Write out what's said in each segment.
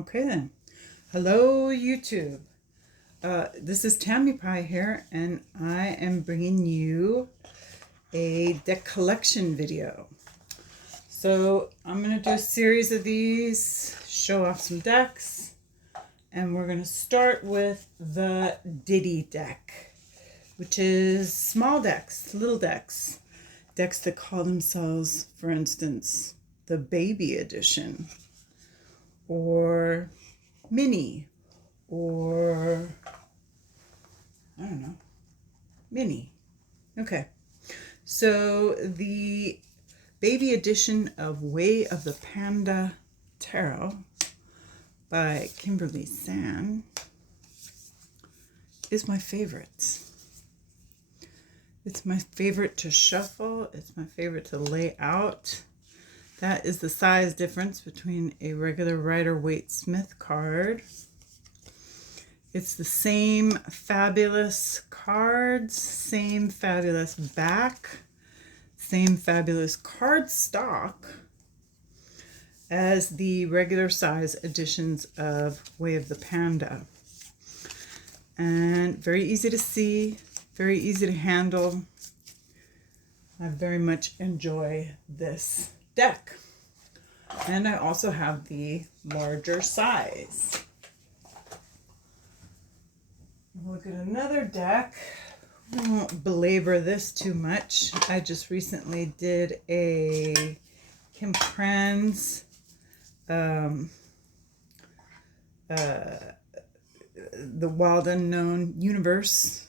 Okay then. Hello YouTube. This is Tammy Pie here, and I am bringing you a deck collection video. So I'm going to do a series of these, show off some decks, and we're going to start with the Ditty deck, which is small decks, little decks. Decks that call themselves, for instance, the Baby Edition, or Mini, or I don't know, Mini. Okay, so the Baby Edition of Way of the Panda Tarot by Tsan is my favorite. It's my favorite to shuffle. It's my favorite to lay out. That is the size difference between a regular Rider-Waite-Smith card. It's the same fabulous cards, same fabulous back, same fabulous card stock as the regular size editions of Way of the Panda. And very easy to see, very easy to handle. I very much enjoy this deck. And I also have the larger size. Look at another deck. I won't belabor this too much. I just recently did a Krans the Wild Unknown Universe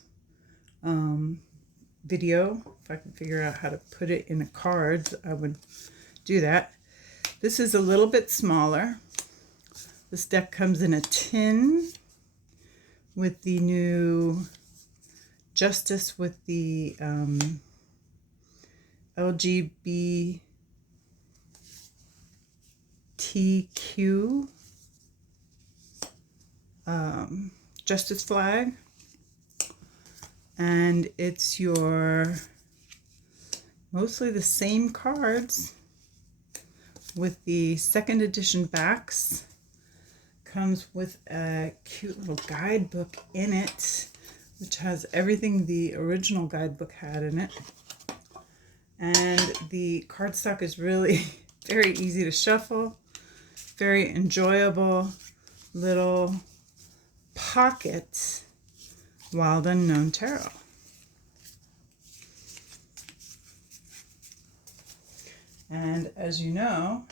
video. If I could figure out how to put it in a card, I would do that. This is a little bit smaller. This deck comes in a tin with the new Justice with the LGBTQ Justice flag, and it's your mostly the same cards with the second edition backs. Comes with a cute little guidebook in it, which has everything the original guidebook had in it. And the cardstock is really very easy to shuffle, very enjoyable little pocket Wild Unknown Tarot. And as you know,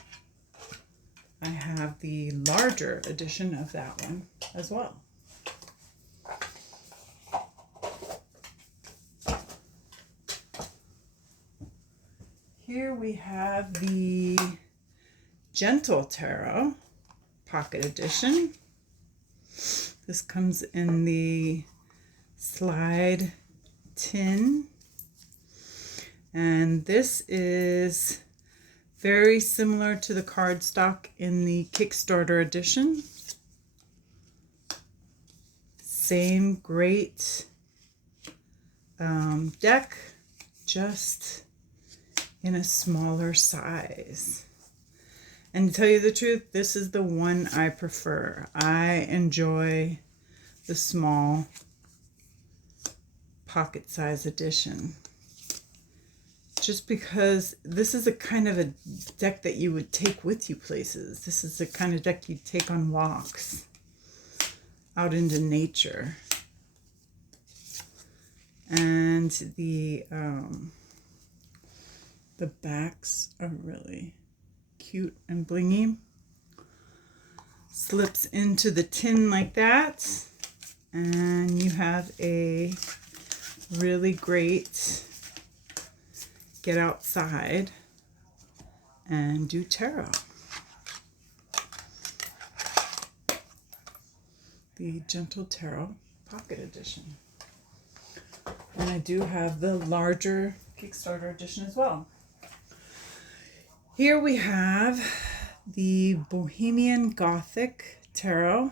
I have the larger edition of that one as well. Here we have the Gentle Tarot Pocket Edition. This comes in the slide tin, and this is very similar to the cardstock in the Kickstarter edition. Same great deck, just in a smaller size. And to tell you the truth, this is the one I prefer. I enjoy the small pocket size edition, just because this is a kind of a deck that you would take with you places. This is the kind of deck you'd take on walks out into nature. And the backs are really cute and blingy. Slips into the tin like that, and you have a really great get outside and do tarot. The Gentle Tarot Pocket Edition. And I do have the larger Kickstarter edition as well. Here we have the Bohemian Gothic Tarot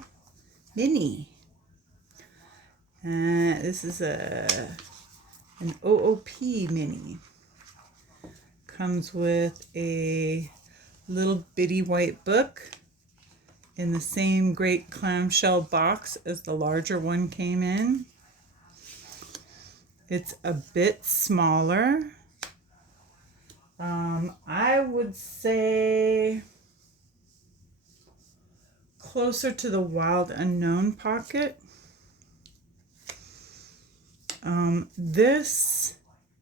Mini. This is an OOP Mini. Comes with a little bitty white book in the same great clamshell box as the larger one came in. It's a bit smaller. I would say closer to the Wild Unknown pocket. This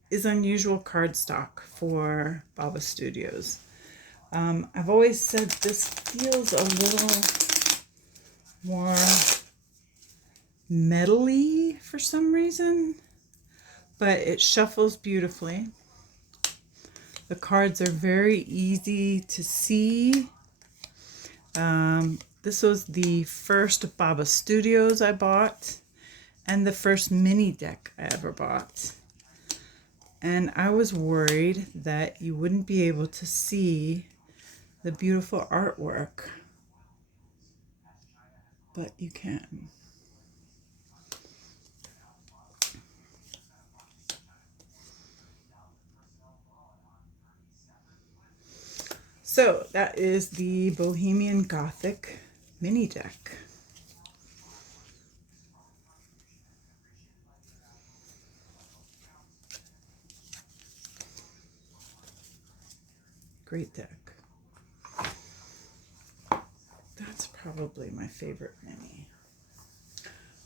is unusual cardstock for Baba Studios. I've always said this feels a little more metally for some reason, but it shuffles beautifully. The cards are very easy to see. This was the first Baba Studios I bought and the first mini deck I ever bought. And I was worried that you wouldn't be able to see the beautiful artwork, but you can. So that is the Bohemian Gothic mini deck. Great deck. That's probably my favorite mini.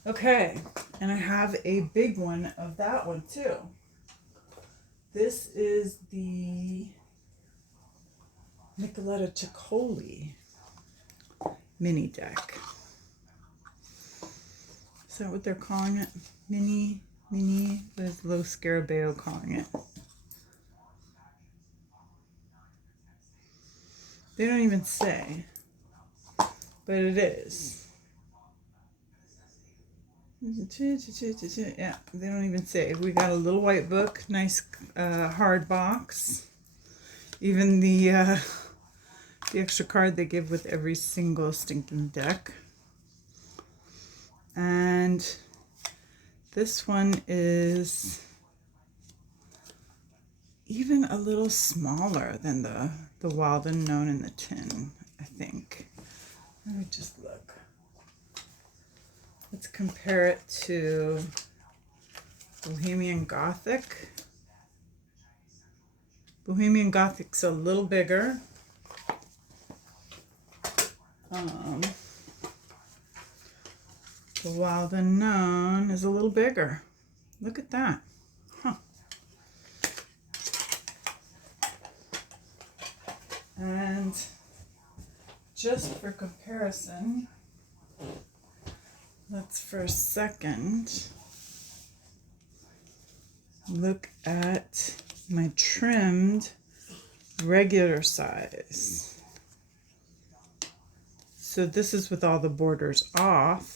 Okay, and I have a big one of that one too. This is the Nicoletta Ceccoli mini deck. Is that what they're calling it? Mini, what is Lo Scarabeo calling it? They don't even say, but it is. Yeah, they don't even say. We got a little white book, nice hard box. Even the extra card they give with every single stinking deck. And this one is even a little smaller than the Wild Unknown in the tin, I think. Let me just look. Let's compare it to Bohemian Gothic. Bohemian Gothic's a little bigger. The Wild Unknown is a little bigger. Look at that. Huh. And just for comparison, let's for a second look at my trimmed regular size. So this is with all the borders off.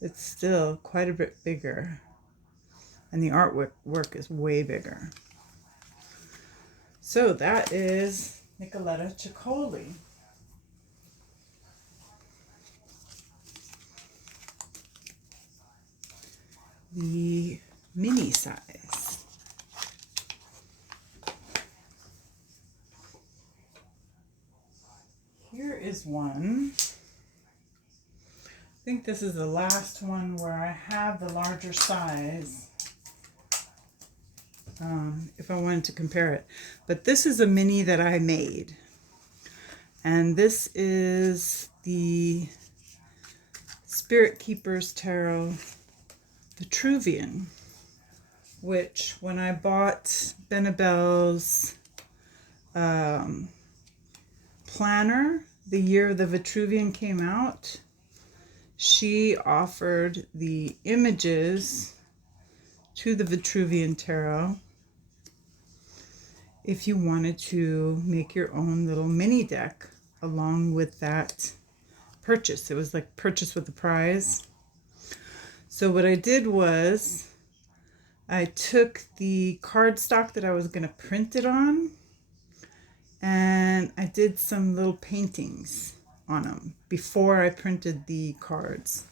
It's still quite a bit bigger, and the artwork is way bigger. So that is Nicoletta Ceccoli. The mini size. Here is one. I think this is the last one where I have the larger size. If I wanted to compare it. But this is a mini that I made. And this is the Spirit Keepers Tarot Vetruvian, which when I bought Benebell's planner the year the Vetruvian came out, she offered the images to the Vetruvian Tarot if you wanted to make your own little mini deck along with that purchase. It was like purchase with the prize. So what I did was I took the cardstock that I was going to print it on, and I did some little paintings on them before I printed the cards.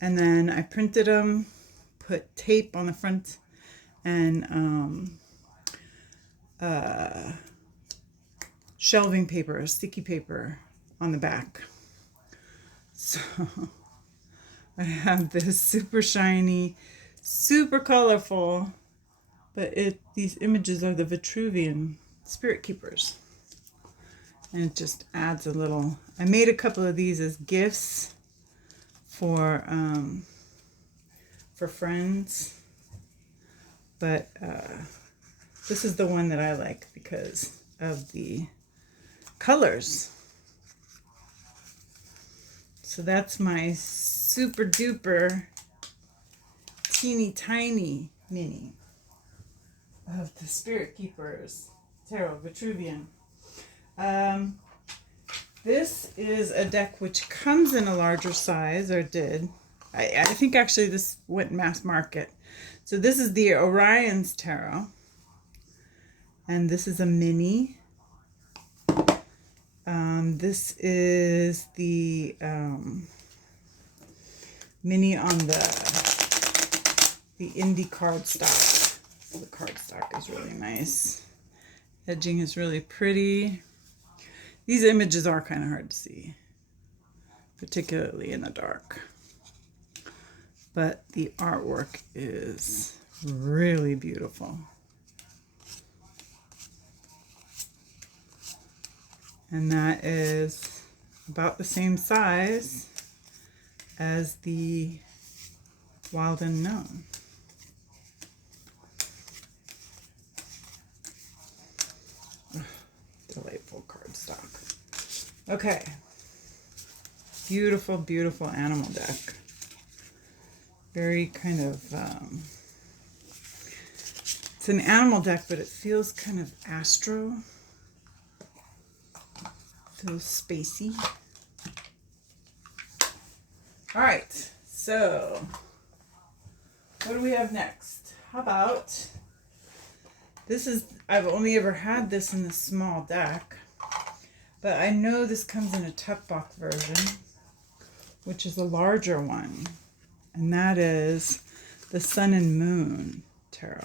And then I printed them, put tape on the front, and shelving paper, sticky paper on the back. So I have this super shiny, super colorful, but these images are the Vetruvian spirit keepers. And it just adds a little. I made a couple of these as gifts for friends, but this is the one that I like because of the colors. So that's my super duper teeny tiny mini of the Spirit Keepers Tarot Vetruvian. This is a deck which comes in a larger size, or did. I think actually this went mass market. So this is the Oriens Tarot. And this is a mini. This is the mini on the indie cardstock. So the cardstock is really nice. Edging is really pretty. These images are kind of hard to see, particularly in the dark. But the artwork is really beautiful. And that is about the same size as the Wild Unknown. Delightful cardstock. Okay. Beautiful, beautiful animal deck. Very kind of, it's an animal deck, but it feels kind of astro. Feels spacey. All right, so what do we have next? How about, this is, I've only ever had this in the small deck, but I know this comes in a tuck box version, which is a larger one, and that is the Sun and Moon Tarot.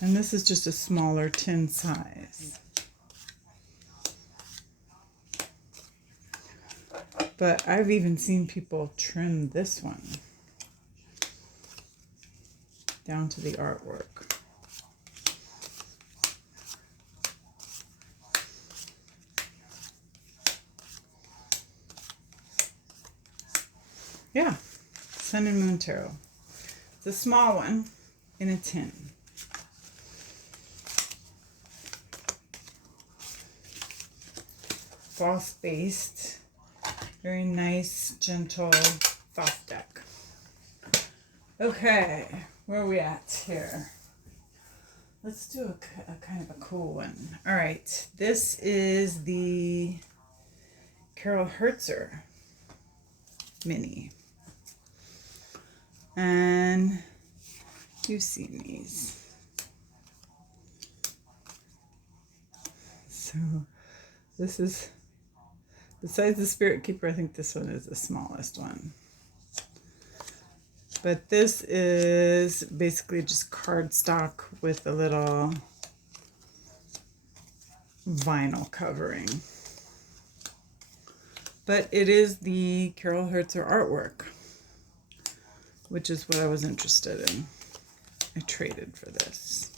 And this is just a smaller tin size. But I've even seen people trim this one down to the artwork. Yeah, Sun and Moon Tarot. It's a small one in a tin. Floss-based, very nice, gentle Thoth deck. Okay, where are we at here? Let's do a kind of a cool one. All right, this is the Herzer mini. And you've seen these. So this is, besides the Spirit Keeper, I think this one is the smallest one. But this is basically just cardstock with a little vinyl covering. But it is the Herzer artwork, which is what I was interested in. I traded for this.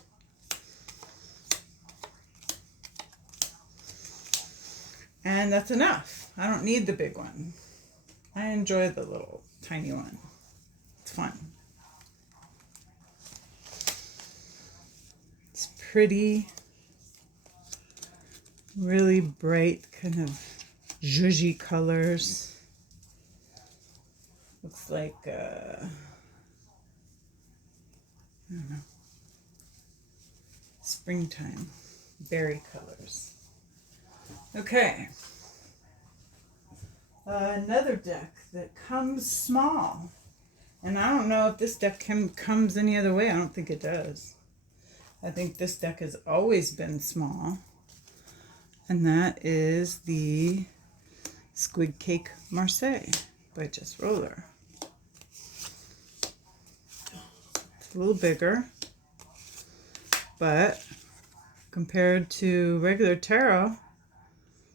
And that's enough. I don't need the big one. I enjoy the little tiny one. It's fun. It's pretty, really bright, kind of zhuzhy colors. Looks like, I don't know, springtime berry colors. Okay. Another deck that comes small. And I don't know if this deck comes any other way. I don't think it does. I think this deck has always been small. And that is the Squidcake Marseilles by Jess Roller. It's a little bigger. but compared to regular tarot,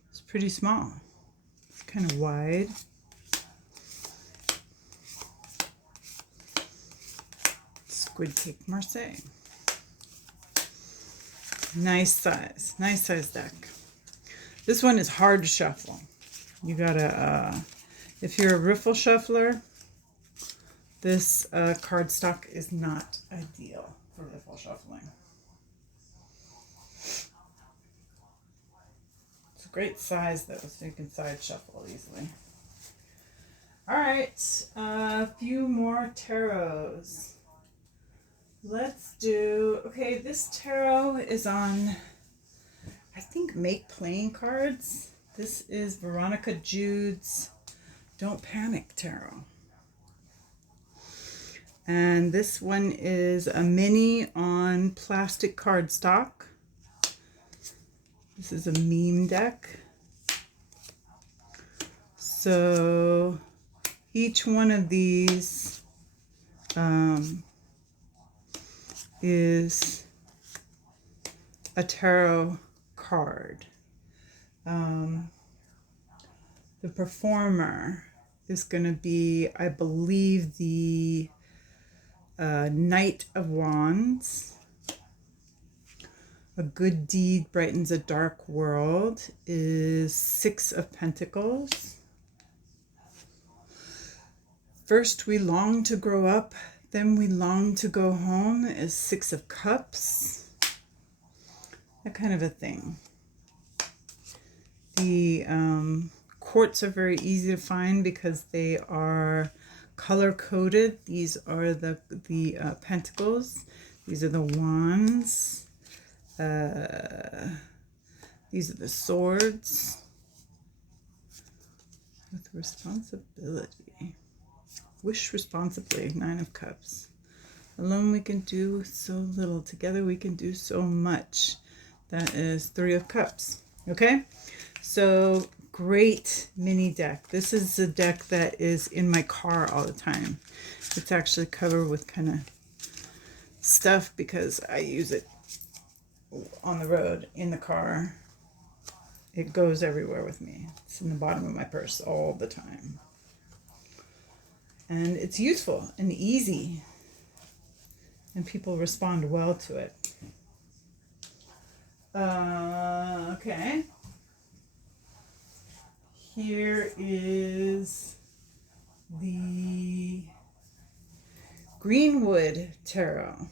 it's pretty small. It's kind of wide. Squidcake Marseilles. Nice size deck. This one is hard to shuffle. You gotta, if you're a riffle shuffler, this cardstock is not ideal for riffle shuffling. It's a great size though, so you can side shuffle easily. All right, a few more tarots. Let's do, okay, this tarot is on, I think, Make Playing Cards. This is Veronica Jude's Don't Panic Tarot. And this one is a mini on plastic cardstock. This is a meme deck. So each one of these is a tarot card. The performer is going to be, I believe, the Knight of Wands. A good deed brightens a dark world is Six of Pentacles. First we long to grow up, then we long to go home is Six of Cups. That kind of a thing. The quartz are very easy to find because they are color coded. These are the pentacles. These are the wands. These are the swords. With responsibility. Wish responsibly. Nine of Cups. Alone we can do so little. Together we can do so much. That is Three of Cups. Okay? So, great mini deck. This is a deck that is in my car all the time. It's actually covered with kind of stuff because I use it on the road, in the car. It goes everywhere with me. It's in the bottom of my purse all the time. And it's useful and easy. And people respond well to it. Okay. Here is the Greenwood Tarot.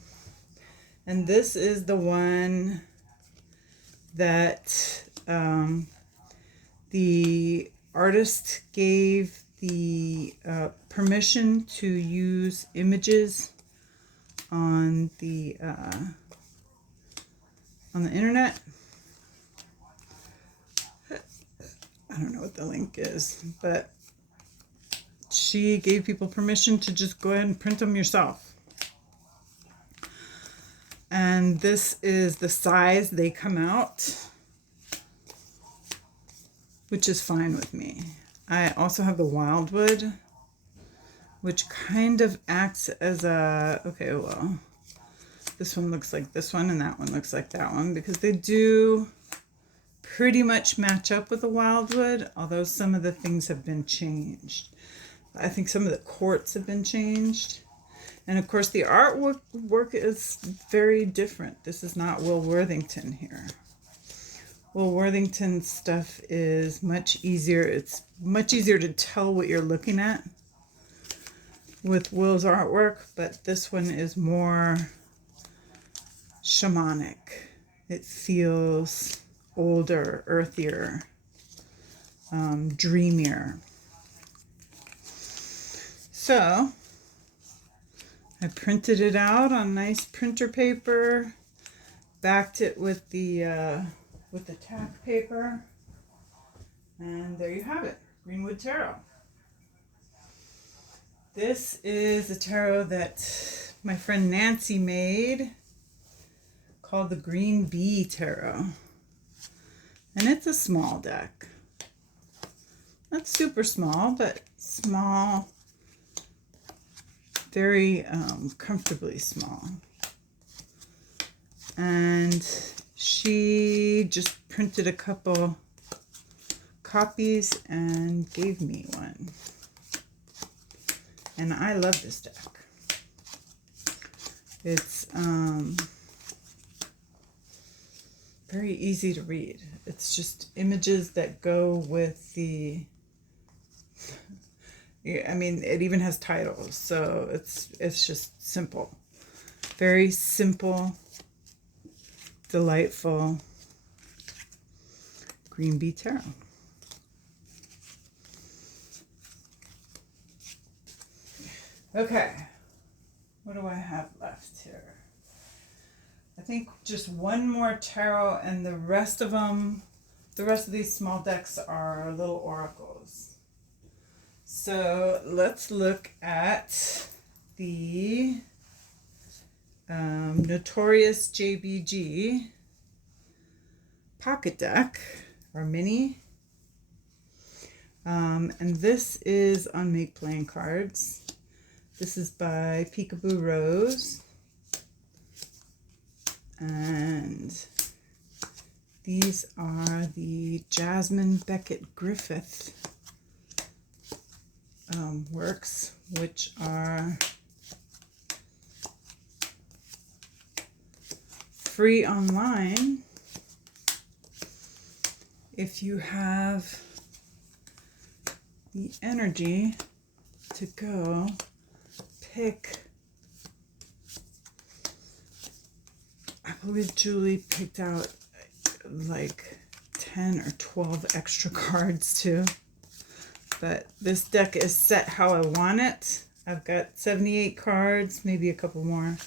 And this is the one that the artist gave the permission to use images on the internet. I don't know what the link is, but she gave people permission to just go ahead and print them yourself. And this is the size they come out, which is fine with me. I also have the Wildwood, which kind of acts as a, okay, well, this one looks like this one and that one looks like that one, because they do pretty much match up with the Wildwood, although some of the things have been changed. I think some of the quartz have been changed. And of course the artwork is very different. This is not Will Worthington here. Will Worthington's stuff is much easier. It's much easier to tell what you're looking at with Will's artwork, but this one is more shamanic. It feels older, earthier, dreamier. So I printed it out on nice printer paper, backed it with the tack paper, and there you have it, Greenwood Tarot. This is a tarot that my friend Nancy made called the Green Bee Tarot. And it's a small deck. Not super small, but small. Very comfortably small. and she just printed a couple copies and gave me one. And I love this deck. It's very easy to read. It's just images that go with the, I mean, it even has titles, so it's just simple. Very simple, delightful Green Bee Tarot. Okay, what do I have left here? I think just one more tarot, and the rest of these small decks are little oracles. So let's look at the Notorious JBG Pocket Deck, or Mini. And this is on Make Playing Cards. This is by Peekaboorose. And these are the Jasmine Beckett Griffith works, which are free online if you have the energy to go pick. I believe Julie picked out like 10 or 12 extra cards too. But this deck is set how I want it. I've got 78 cards, maybe a couple more.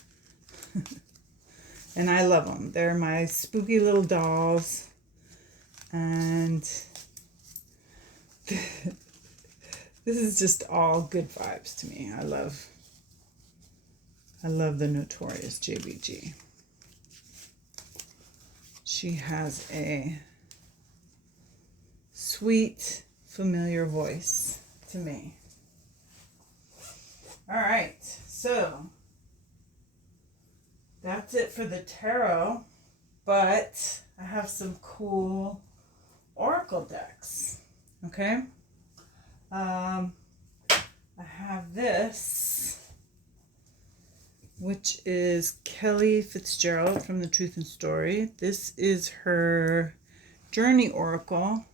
And I love them. They're my spooky little dolls. And this is just all good vibes to me. I love the Notorious JBG. She has a sweet, familiar voice to me. All right, so that's it for the tarot, but I have some cool oracle decks, okay? I have this, which is Kelly Fitzgerald from The Truth and Story. This is her Journey Oracle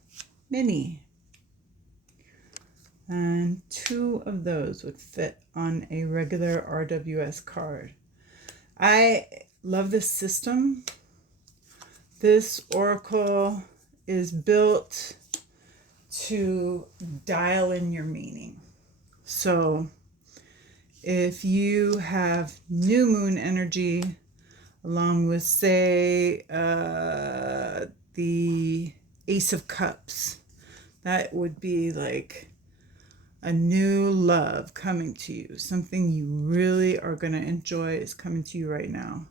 Mini. And 2 of those would fit on a regular RWS card. I love this system. This oracle is built to dial in your meaning. So if you have new moon energy along with, say, the Ace of Cups, that would be like a new love coming to you. Something you really are going to enjoy is coming to you right now.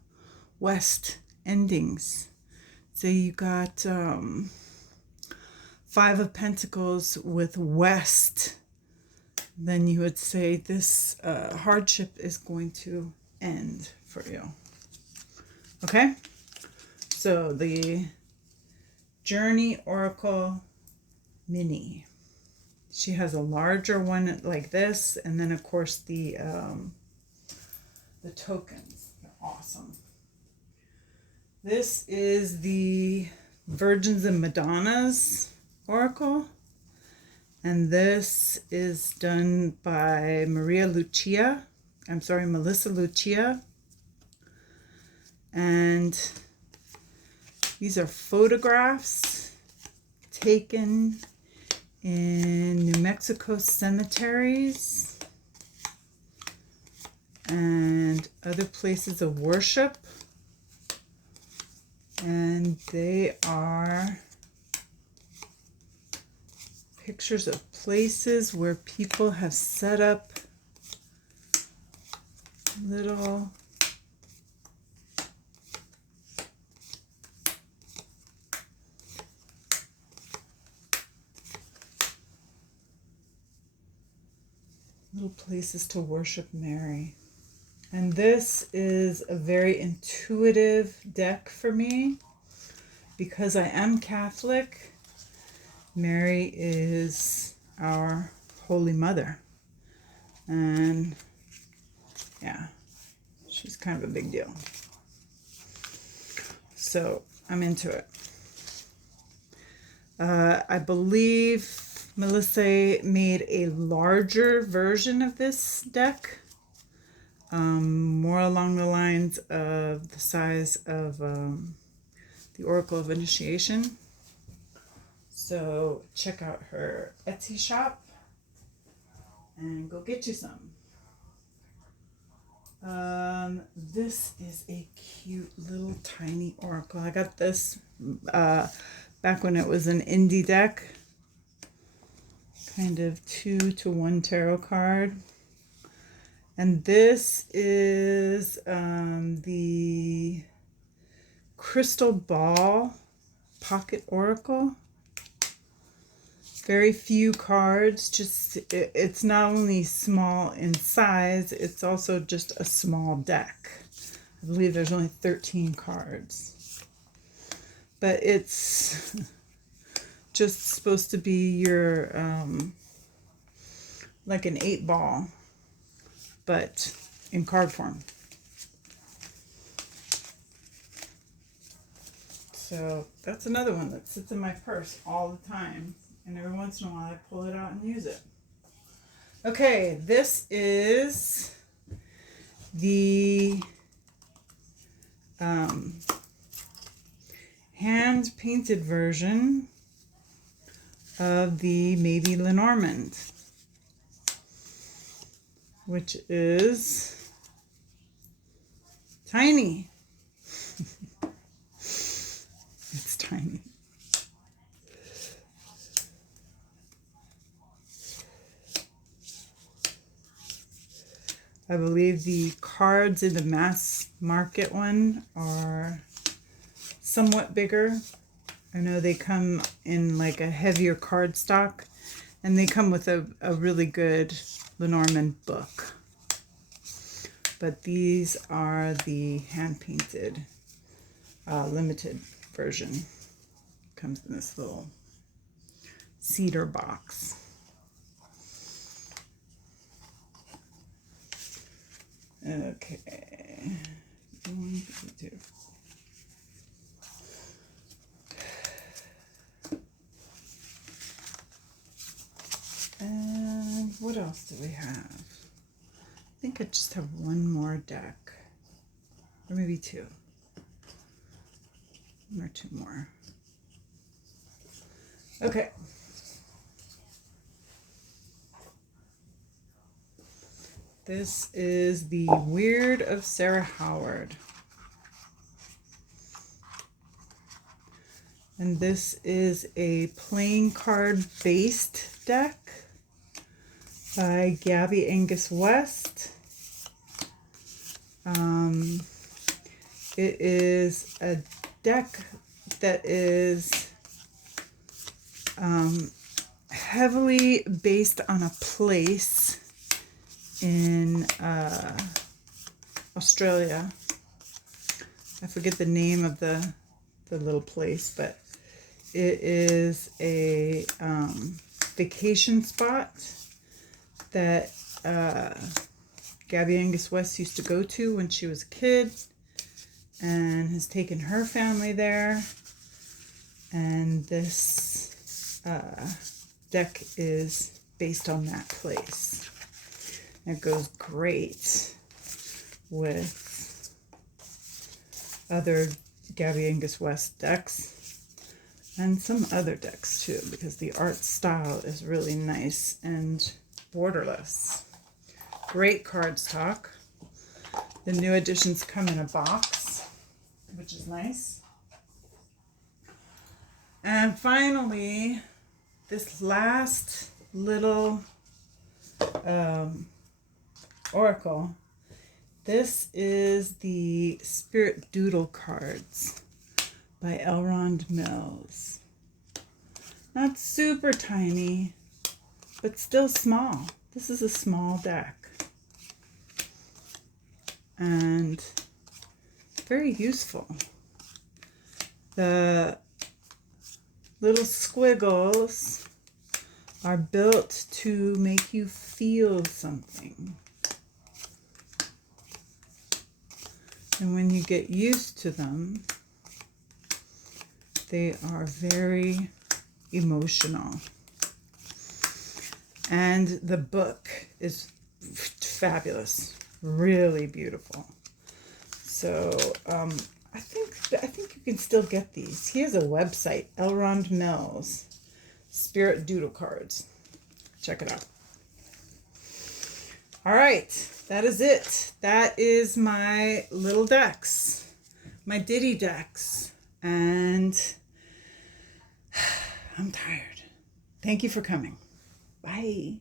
West endings. Say you got 5 of Pentacles with West. Then you would say this hardship is going to end for you. Okay? So the Journey Oracle Mini. She has a larger one like this, and then of course the tokens. They're awesome. This is the Vergens and Madonnas Oracle, and this is done by Melissa Lucia. And these are photographs taken in New Mexico cemeteries and other places of worship. And they are pictures of places where people have set up little places to worship Mary. And this is a very intuitive deck for me because I am Catholic. Mary is our Holy Mother. And yeah, she's kind of a big deal. So I'm into it. I believe Mellissae made a larger version of this deck. More along the lines of the size of the Oracle of Initiation. So check out her Etsy shop and go get you some. This is a cute little tiny oracle. I got this back when it was an indie deck. Kind of 2-to-1 tarot card. And this is the Crystal Ball Pocket Oracle. Very few cards, just it's not only small in size, it's also just a small deck. I believe there's only 13 cards. But it's just supposed to be your, like an 8-ball, but in card form. So that's another one that sits in my purse all the time. And every once in a while I pull it out and use it. Okay, this is the hand-painted version of the Maybe Lenormand, which is tiny. It's tiny. I believe the cards in the mass market one are somewhat bigger. I know they come in like a heavier card stock, and they come with a really good Lenormand book. But these are the hand-painted limited version. Comes in this little cedar box. Okay. 1, 2. And what else do we have? I think I just have one more deck. Or maybe 2. 1 or 2 more. Okay. This is the Weird of Sarah Howard. And this is a playing card based deck by Gabby Angus West. It is a deck that is heavily based on a place in Australia. I forget the name of the little place, but it is a vacation spot that Gabby Angus West used to go to when she was a kid, and has taken her family there. And this deck is based on that place. It goes great with other Gabby Angus West decks and some other decks too, because the art style is really nice and borderless. Great cardstock. The new editions come in a box, which is nice. And finally, this last little oracle. This is the Spirit Doodle cards by Elrond Mills. Not super tiny, but still small. This is a small deck. and very useful. The little squiggles are built to make you feel something. And when you get used to them, they are very emotional. And the book is fabulous, really beautiful. So I think you can still get these. Here's a website, Elrond Mills, Spirit Doodle Cards. Check it out. All right, that is it. That is my little decks, my Ditty Decks, and I'm tired. Thank you for coming. Bye.